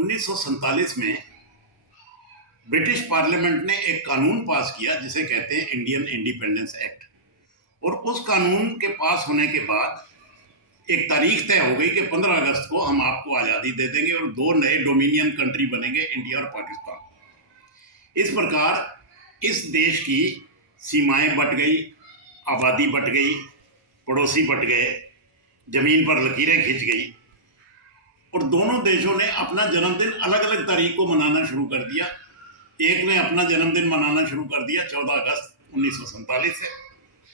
1947 में British parliament ने एक कानून पास किया जिसे कहते हैं इंडियन इंडिपेंडेंस एक्ट। और उस कानून के पास होने के बाद एक तारीख तय हो गई कि 15 अगस्त को हम आपको आज़ादी दे देंगे और दो नए डोमिनियन कंट्री बनेंगे, इंडिया और पाकिस्तान। इस प्रकार इस देश की सीमाएं बट गई, आबादी बट गई, पड़ोसी बट गए, जमीन पर लकीरें खिंच गई और दोनों देशों ने अपना जन्मदिन अलग अलग तारीख को मनाना शुरू कर दिया। एक ने अपना जन्मदिन मनाना शुरू कर दिया 14 अगस्त 1947 से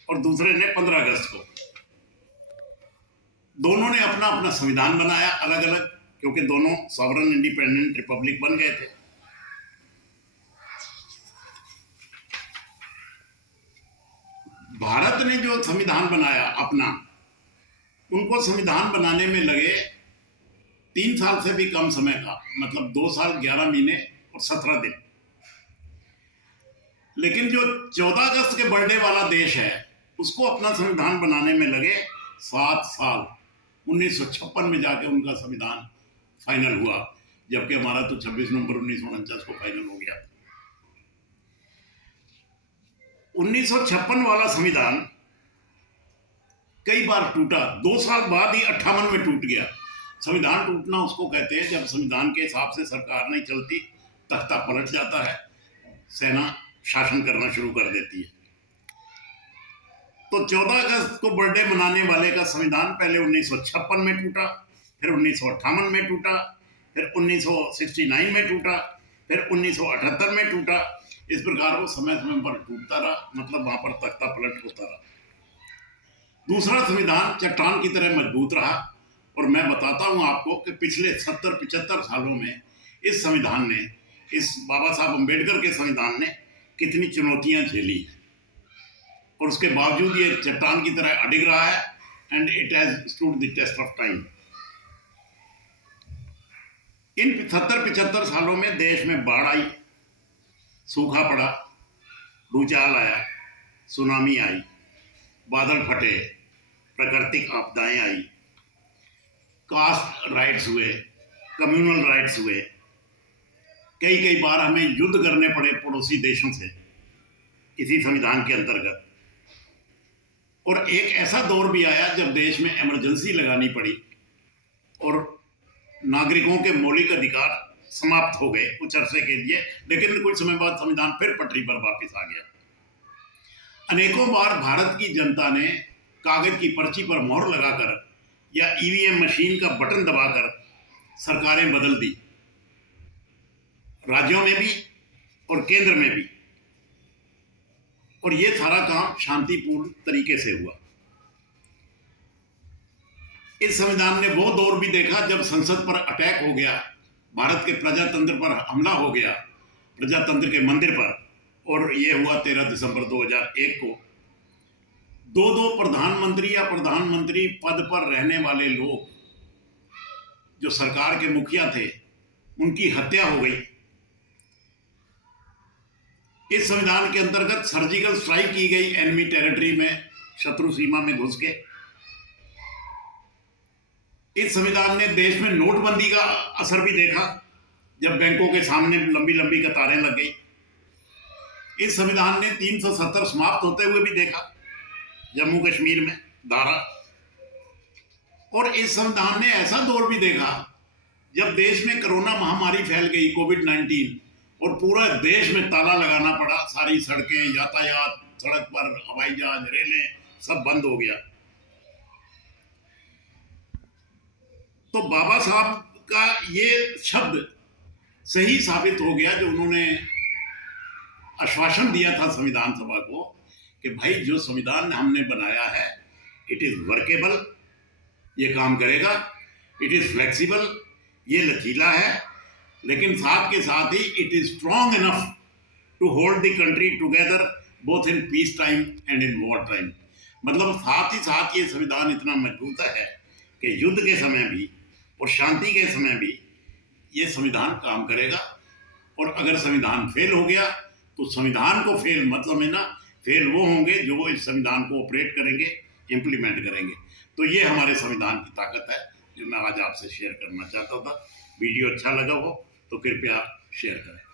और दूसरे ने 15 अगस्त को। दोनों ने अपना अपना संविधान बनाया अलग अलग, क्योंकि दोनों सॉवरन इंडिपेंडेंट रिपब्लिक बन गए थे। भारत ने जो संविधान बनाया अपना, उनको संविधान बनाने में लगे 3 साल से भी कम समय का, मतलब 2 साल 11 महीने और 17 दिन। लेकिन जो 14 अगस्त के बर्थडे वाला देश है, उसको अपना संविधान बनाने में लगे 7 साल। 1956 में जाके उनका संविधान फाइनल हुआ, जबकि हमारा तो 26 नवंबर 1949 को फाइनल हो गया। 1956 वाला संविधान कई बार टूटा, 2 साल बाद ही 58 में टूट गया। संविधान टूटना उसको कहते हैं जब संविधान के हिसाब से सरकार नहीं चलती, तख्ता पलट जाता है, सेना शासन करना शुरू कर देती है। तो 14 अगस्त को बर्थडे मनाने वाले का संविधान पहले 1956 में टूटा, फिर 1958 में टूटा, फिर 1969 में टूटा, फिर 1978 में टूटा। इस प्रकार वो समय समय पर टूटता रहा, मतलब वहां पर तख्ता पलट होता रहा। दूसरा संविधान चट्टान की तरह मजबूत रहा और मैं बताता हूं आपको कि पिछले 70-75 सालों में इस संविधान ने, इस बाबा साहब अम्बेडकर के संविधान ने कितनी चुनौतियां झेली हैं और उसके बावजूद ये चट्टान की तरह अडिग रहा है and it has stood the test of time. इन 70-75 सालों में देश में बाढ़ आई, सूखा पड़ा, भूचाल आया, सुनामी आई, बादल फटे, प्राकृतिक आपदाएं आई, कास्ट राइट्स हुए, कम्युनल राइट्स हुए, कई बार हमें युद्ध करने पड़े पड़ोसी देशों से इसी संविधान के अंतर्गत। और एक ऐसा दौर भी आया जब देश में इमरजेंसी लगानी पड़ी और नागरिकों के मौलिक अधिकार समाप्त हो गए कुछ अरसे के लिए, लेकिन कुछ समय बाद संविधान फिर पटरी पर वापस आ गया। अनेकों बार भारत की जनता ने कागज की पर्ची पर मोहर लगाकर या ईवीएम मशीन का बटन दबाकर सरकारें बदल दी, राज्यों में भी और केंद्र में भी, और ये सारा काम शांतिपूर्ण तरीके से हुआ। इस संविधान ने वो दौर भी देखा जब संसद पर अटैक हो गया, भारत के प्रजातंत्र पर हमला हो गया, प्रजातंत्र के मंदिर पर, और ये हुआ 13 दिसंबर 2001 को। दो प्रधानमंत्री या प्रधानमंत्री पद पर रहने वाले लोग जो सरकार के मुखिया थे, उनकी हत्या हो गई। इस संविधान के अंतर्गत सर्जिकल स्ट्राइक की गई एनिमी टेरिटरी में, शत्रु सीमा में घुस के। इस संविधान ने देश में नोटबंदी का असर भी देखा, जब बैंकों के सामने लंबी लंबी कतारें लग गई। इस संविधान ने 370 समाप्त होते हुए भी देखा, जम्मू कश्मीर में धारा। और इस संविधान ने ऐसा दौर भी देखा जब देश में कोरोना महामारी फैल गई, कोविड-19, और पूरा देश में ताला लगाना पड़ा, सारी सड़कें, यातायात, सड़क पर हवाई जहाज, रेलें, सब बंद हो गया। तो बाबा साहब का ये शब्द सही साबित हो गया जो उन्होंने आश्वासन दिया था संविधान सभा को कि भाई जो संविधान हमने बनाया है, इट इज वर्केबल, ये काम करेगा, इट इज फ्लेक्सिबल, ये लचीला है, लेकिन साथ के साथ ही it is strong enough to hold the country together both in peace time and in war time. मतलब साथ ही साथ ये संविधान इतना मजबूत है कि युद्ध के समय भी और शांति के समय भी ये संविधान काम करेगा। और अगर संविधान फेल हो गया तो संविधान को फेल मत समझना, फेल वो होंगे जो इस संविधान को ऑपरेट करेंगे, इम्प्लीमेंट करेंगे। तो ये हमारे संविधान की ताकत है जो मैं आज आपसे शेयर करना चाहता था। वीडियो अच्छा लगा हो तो कृपया शेयर करें।